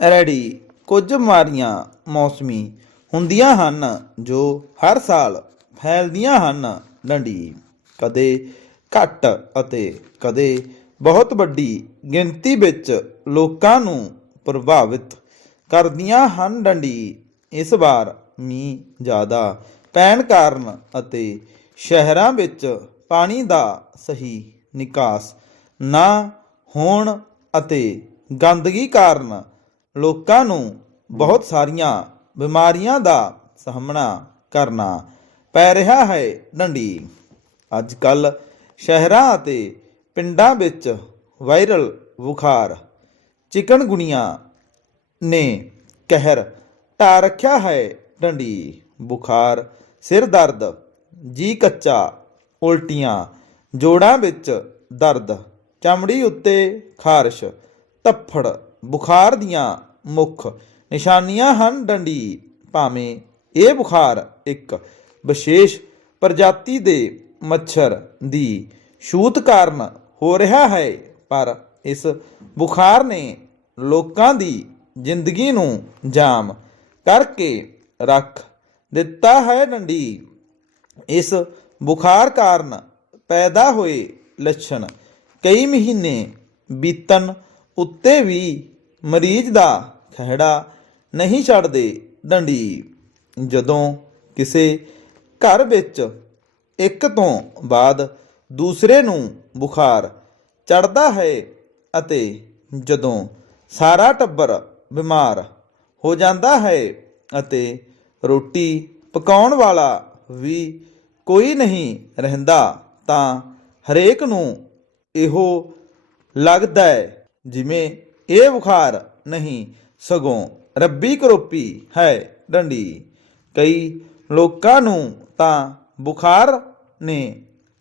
Ready. ਕੁਝ ਬਿਮਾਰੀਆਂ ਮੌਸਮੀ ਹੁੰਦੀਆਂ ਹਨ ਜੋ ਹਰ ਸਾਲ ਫੈਲਦੀਆਂ ਹਨ ਡੰਡੀ ਕਦੇ ਘੱਟ ਅਤੇ ਕਦੇ ਬਹੁਤ ਵੱਡੀ ਗਿਣਤੀ ਵਿੱਚ ਲੋਕਾਂ ਨੂੰ ਪ੍ਰਭਾਵਿਤ ਕਰਦੀਆਂ ਹਨ ਡੰਡੀ ਇਸ ਵਾਰ ਮੀਂਹ ਜ਼ਿਆਦਾ ਪੈਣ ਕਾਰਨ ਅਤੇ ਸ਼ਹਿਰਾਂ ਵਿੱਚ ਪਾਣੀ ਦਾ ਸਹੀ ਨਿਕਾਸ ਨਾ ਹੋਣ ਅਤੇ ਗੰਦਗੀ ਕਾਰਨ ਲੋਕਾਂ ਨੂੰ ਬਹੁਤ ਸਾਰੀਆਂ ਬਿਮਾਰੀਆਂ ਦਾ ਸਾਹਮਣਾ ਕਰਨਾ ਪੈ ਰਿਹਾ ਹੈ ਡੰਡੀ। ਅੱਜ ਕੱਲ ਸ਼ਹਿਰਾਂ ਅਤੇ ਪਿੰਡਾਂ ਵਿੱਚ ਵਾਇਰਲ ਬੁਖਾਰ ਚਿਕਨਗੁਨੀਆ ਨੇ ਕਹਿਰ ਢਾ ਰੱਖਿਆ ਹੈ ਡੰਡੀ। ਬੁਖਾਰ, ਸਿਰ ਦਰਦ, ਜੀ ਕੱਚਾ, ਉਲਟੀਆਂ, ਜੋੜਾਂ ਵਿੱਚ ਦਰਦ, ਚਮੜੀ ਉੱਤੇ ਖਾਰਸ਼, ਤੱਫੜ ਬੁਖਾਰ ਦੀਆਂ ਮੁੱਖ। ਨਿਸ਼ਾਨੀਆਂ ਹਨ ਡੰਡੀ ਭਾਵੇਂ ਇਹ ਬੁਖਾਰ ਇੱਕ ਵਿਸ਼ੇਸ਼ ਪ੍ਰਜਾਤੀ ਦੇ ਮੱਛਰ ਦੀ ਛੂਤ ਕਾਰਨ ਹੋ ਰਿਹਾ ਹੈ, ਪਰ ਇਸ ਬੁਖਾਰ ਨੇ ਲੋਕਾਂ ਦੀ ਜ਼ਿੰਦਗੀ ਨੂੰ ਜਾਮ ਕਰਕੇ ਰੱਖ ਦਿੱਤਾ ਹੈ ਡੰਡੀ ਇਸ ਬੁਖਾਰ ਕਾਰਨ ਪੈਦਾ ਹੋਏ ਲੱਛਣ ਕਈ ਮਹੀਨੇ ਬੀਤਣ ਉੱਤੇ ਵੀ ਮਰੀਜ਼ ਦਾ ਖਹਿੜਾ ਨਹੀਂ ਛੱਡਦੇ ਡੰਡੀ। ਜਦੋਂ ਕਿਸੇ ਘਰ ਵਿੱਚ ਇੱਕ ਤੋਂ ਬਾਅਦ ਦੂਸਰੇ ਨੂੰ ਬੁਖਾਰ ਚੜਦਾ ਹੈ ਅਤੇ ਜਦੋਂ ਸਾਰਾ ਟੱਬਰ ਬਿਮਾਰ ਹੋ ਜਾਂਦਾ ਹੈ ਅਤੇ ਰੋਟੀ ਪਕਾਉਣ ਵਾਲਾ ਵੀ ਕੋਈ ਨਹੀਂ ਰਹਿੰਦਾ, ਤਾਂ ਹਰੇਕ ਨੂੰ ਇਹੋ ਲੱਗਦਾ ਹੈ ਜਿਵੇਂ ਇਹ ਬੁਖਾਰ ਨਹੀਂ ਸਗੋਂ ਰੱਬੀ ਕਰੋਪੀ ਹੈ ਡੰਡੀ। ਕਈ ਲੋਕਾਂ ਨੂੰ ਤਾਂ ਬੁਖਾਰ ਨੇ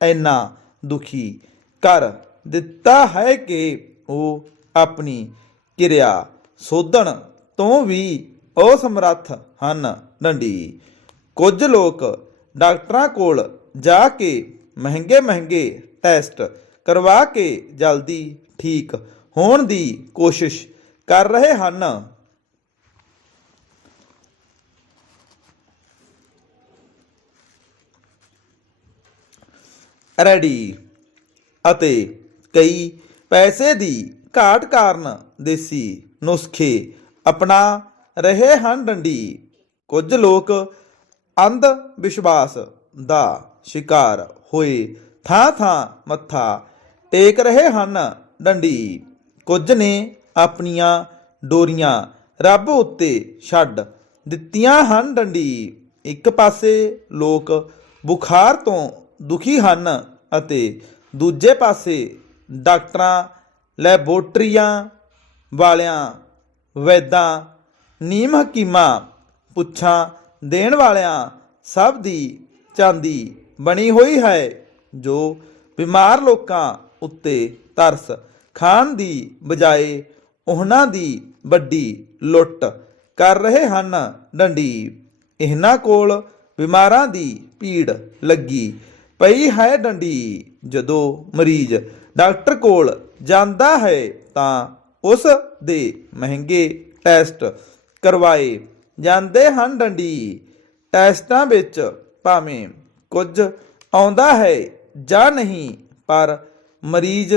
ਇੰਨਾ ਦੁਖੀ ਕਰ ਦਿੱਤਾ ਹੈ ਕਿ ਉਹ ਆਪਣੀ ਕਿਰਿਆ ਸੋਧਣ ਤੋਂ ਵੀ ਅਸਮਰੱਥ ਹਨ ਡੰਡੀ। ਕੁਝ ਲੋਕ ਡਾਕਟਰਾਂ ਕੋਲ ਜਾ ਕੇ ਮਹਿੰਗੇ ਮਹਿੰਗੇ ਟੈਸਟ ਕਰਵਾ ਕੇ ਜਲਦੀ ਠੀਕ ਹੋਣ ਦੀ ਕੋਸ਼ਿਸ਼ ਕਰ ਰਹੇ ਹਨ। ਰੈਡੀ। ਅਤੇ ਕਈ ਪੈਸੇ ਦੀ ਘਾਟ ਕਾਰਨ ਦੇਸੀ ਨੁਸਖੇ ਅਪਣਾ ਰਹੇ ਹਨ ਡੰਡੀ। ਕੁਝ ਲੋਕ ਅੰਧ ਵਿਸ਼ਵਾਸ ਦਾ ਸ਼ਿਕਾਰ ਹੋਏ ਥਾਂ ਥਾਂ ਮੱਥਾ ਟੇਕ ਰਹੇ ਹਨ ਡੰਡੀ। ਕੁਝ ਨੇ ਆਪਣੀਆਂ ਡੋਰੀਆਂ ਰੱਬ ਉੱਤੇ ਛੱਡ ਦਿੱਤੀਆਂ ਹਨ ਡੰਡੀ। ਇੱਕ ਪਾਸੇ ਲੋਕ ਬੁਖਾਰ ਤੋਂ ਦੁਖੀ ਹਨ ਅਤੇ ਦੂਜੇ ਪਾਸੇ ਡਾਕਟਰਾਂ, ਲੈਬੋਰਟਰੀਆਂ ਵਾਲਿਆਂ, ਵੈਦਾਂ, ਨੀਮ ਹਕੀਮਾਂ ਪੁੱਛਾਂ ਦੇਣ ਵਾਲਿਆਂ ਸਭ ਦੀ ਚਾਂਦੀ ਬਣੀ ਹੋਈ ਹੈ, ਜੋ ਬਿਮਾਰ ਲੋਕਾਂ ਉੱਤੇ ਤਰਸ ਖਾਣ ਦੀ ਬਜਾਏ ਉਹਨਾਂ ਦੀ ਵੱਡੀ ਲੁੱਟ ਕਰ ਰਹੇ ਹਨ ਡੰਡੀ ਇਹਨਾਂ ਕੋਲ ਬਿਮਾਰਾਂ ਦੀ ਭੀੜ ਲੱਗੀ ਪਈ ਹੈ ਡੰਡੀ ਜਦੋਂ ਮਰੀਜ਼ ਡਾਕਟਰ ਕੋਲ ਜਾਂਦਾ ਹੈ ਤਾਂ ਉਸ ਦੇ ਮਹਿੰਗੇ ਟੈਸਟ ਕਰਵਾਏ ਜਾਂਦੇ ਹਨ ਡੰਡੀ ਟੈਸਟਾਂ ਵਿੱਚ ਭਾਵੇਂ ਕੁਝ ਆਉਂਦਾ ਹੈ ਜਾਂ ਨਹੀਂ, ਪਰ ਮਰੀਜ਼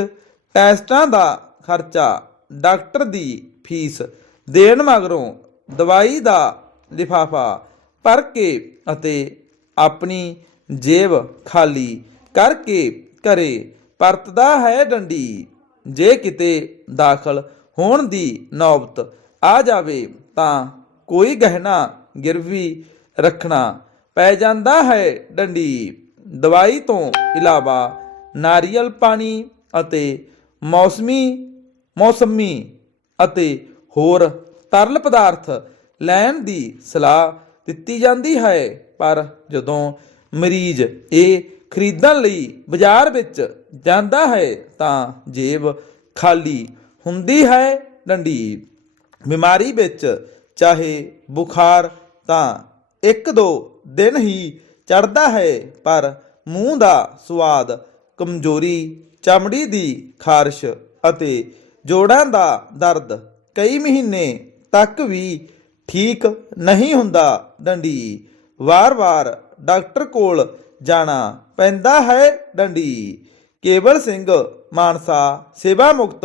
ਟੈਸਟਾਂ ਦਾ ਖਰਚਾ ਡਾਕਟਰ ਦੀ ਫੀਸ ਦੇਣ ਮਗਰੋਂ ਦਵਾਈ ਦਾ ਲਿਫਾਫਾ ਭਰ ਕੇ ਅਤੇ ਆਪਣੀ ਜੇਬ ਖਾਲੀ ਕਰਕੇ ਘਰੇ ਪਰਤਦਾ ਹੈ ਡੰਡੀ। ਜੇ ਕਿਤੇ ਦਾਖਲ ਹੋਣ ਦੀ ਨੌਬਤ ਆ ਜਾਵੇ ਤਾਂ ਕੋਈ ਗਹਿਣਾ ਗਿਰਵੀ ਰੱਖਣਾ ਪੈ ਜਾਂਦਾ ਹੈ ਡੰਡੀ। ਦਵਾਈ ਤੋਂ ਇਲਾਵਾ ਨਾਰੀਅਲ ਪਾਣੀ ਅਤੇ ਮੌਸਮੀ ਮੌਸਮੀ ਅਤੇ ਹੋਰ ਤਰਲ ਪਦਾਰਥ ਲੈਣ ਦੀ ਸਲਾਹ ਦਿੱਤੀ ਜਾਂਦੀ ਹੈ। ਪਰ ਜਦੋਂ ਮਰੀਜ਼ ਇਹ ਖਰੀਦਣ ਲਈ ਬਾਜ਼ਾਰ ਵਿੱਚ ਜਾਂਦਾ ਹੈ, ਤਾਂ ਜੇਬ ਖਾਲੀ ਹੁੰਦੀ ਹੈ। ਡੰਡੀ, ਬਿਮਾਰੀ ਵਿੱਚ ਚਾਹੇ ਬੁਖਾਰ ਤਾਂ ਇੱਕ ਦੋ ਦਿਨ ਹੀ ਚੜਦਾ ਹੈ, ਪਰ ਮੂੰਹ ਦਾ ਸਵਾਦ ਕਮਜ਼ੋਰੀ, ਚਮੜੀ ਦੀ ਖਾਰਸ਼ ਅਤੇ ਜੋੜਾਂ ਦਾ ਦਰਦ ਕਈ ਮਹੀਨੇ ਤੱਕ ਵੀ ਠੀਕ ਨਹੀਂ ਹੁੰਦਾ ਡੰਡੀ। ਵਾਰ-ਵਾਰ ਡਾਕਟਰ ਕੋਲ ਜਾਣਾ ਪੈਂਦਾ ਹੈ ਡੰਡੀ। ਕੇਵਲ ਸਿੰਘ ਮਾਨਸਾ ਸੇਵਾ ਮੁਕਤ